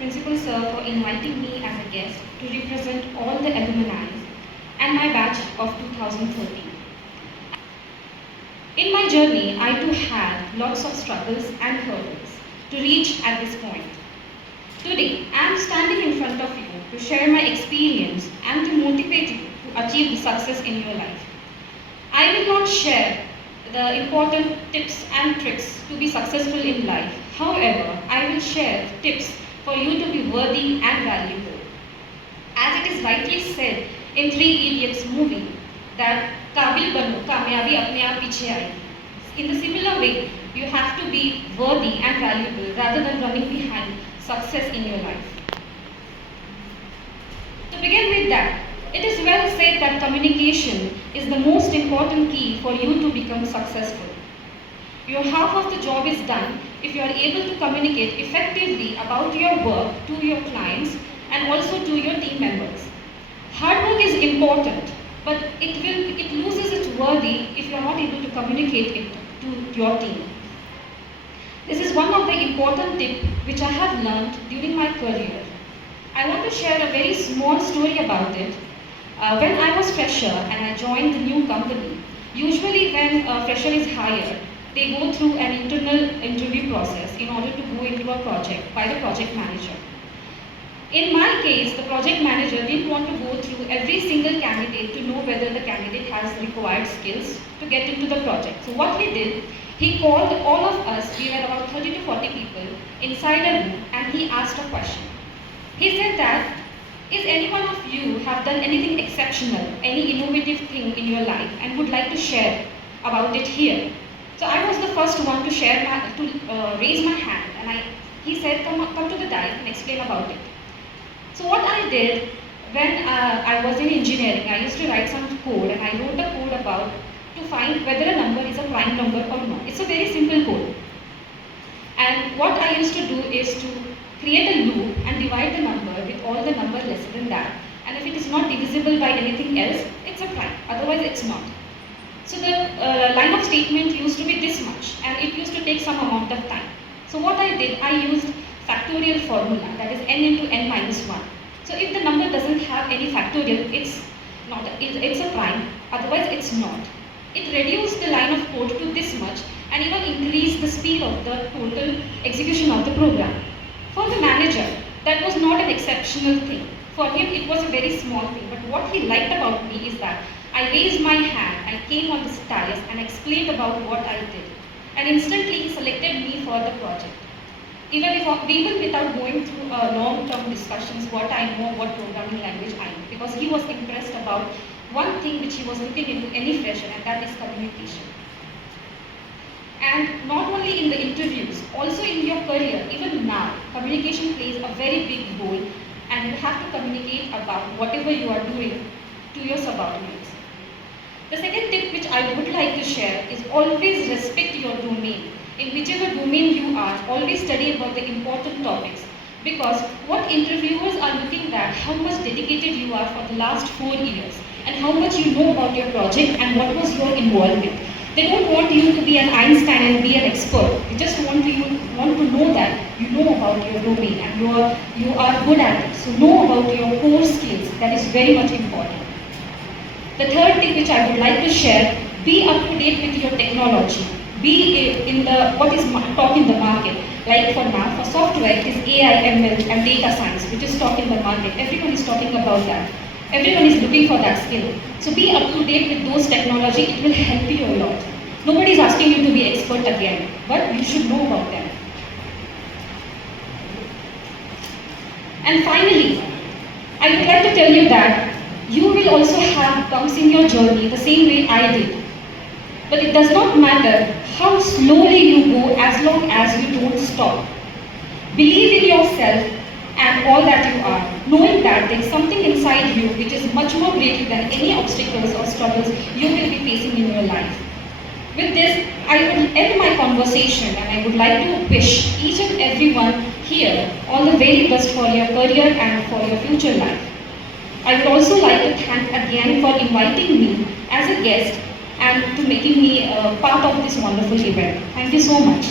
Principal Sir, for inviting me as a guest to represent all the alumni and my batch of 2013. In my journey, I too had lots of struggles and hurdles to reach at this point. Today, I am standing in front of you to share my experience and to motivate you to achieve the success in your life. I will not share the important tips and tricks to be successful in life. However, I will share tips for you to be worthy and valuable. As it is rightly said in Three Idiots movie that काबिल बनो, कामयाबी अपने आप पीछे आएगी. In the similar way, you have to be worthy and valuable rather than running behind success in your life. To begin with that, it is well said that communication is the most important key for you to become successful. Your half of the job is done if you are able to communicate effectively about your work to your clients and also to your team members. Hard work is important, but it loses its worthy if you are not able to communicate it to your team. This is one of the important tips which I have learned during my career. I want to share a very small story about it. When I was fresher and I joined the new company, usually when a fresher is hired, they go through an internal interview process in order to go into a project by the project manager. In my case, the project manager didn't want to go through every single candidate to know whether the candidate has required skills to get into the project. So what he did, he called all of us, we were about 30 to 40 people, inside a room and he asked a question. He said that, is any one of you have done anything exceptional, any innovative thing in your life and would like to share about it here? So I was the first one to raise my hand and he said, come to the dais and explain about it. So what I did, when I was in engineering, I used to write some code and I wrote a code about to find whether a number is a prime number or not. It's a very simple code. And what I used to do is to create a loop and divide the number with all the number lesser than that. And if it is not divisible by anything else, it's a prime, otherwise it's not. So the line of statement used to be this much and it used to take some amount of time. So what I did, I used factorial formula, that is n into n minus 1. So if the number doesn't have any factorial, it's a prime, otherwise it's not. It reduced the line of code to this much and even increased the speed of the total execution of the program. For the manager, that was not an exceptional thing. For him, it was a very small thing. But what he liked about me is that I raised my hand, I came on the dais and explained about what I did. And instantly, he selected me for the project. Even without going through long-term discussions, what I know, what programming language I know. Because he was impressed about one thing which he was looking into any fresher, and that is communication. And not only in the interviews, also in your career, even now, communication plays a very big role and you have to communicate about whatever you are doing to your subordinates. The second tip which I would like to share is always respect your domain. In whichever domain you are, always study about the important topics. Because what interviewers are looking at, how much dedicated you are for the last 4 years and how much you know about your project and what was your involvement. They don't want you to be an Einstein and be an expert. They just want to know that you know about your domain and you are good at it. So know about your core skills. That is very much important. The third tip which I would like to share, be up to date with your technology. Be in what is top in the market. Like for now, for software, it is AI, ML and data science, which is top in the market. Everyone is talking about that. Everyone is looking for that skill. So be up to date with those technology. It will help you a lot. Nobody is asking you to be expert again, but you should know about them. And finally, I would like to tell you that you will also have bumps in your journey the same way I did. But it does not matter how slowly you go as long as you don't stop. Believe in yourself and all that you are, knowing that there is something inside you which is much more greater than any obstacles or struggles you will be facing in your life. With this, I would end my conversation and I would like to wish each and everyone here all the very best for your career and for your future life. I would also like to thank again for inviting me as a guest and to making me part of this wonderful event. Thank you so much.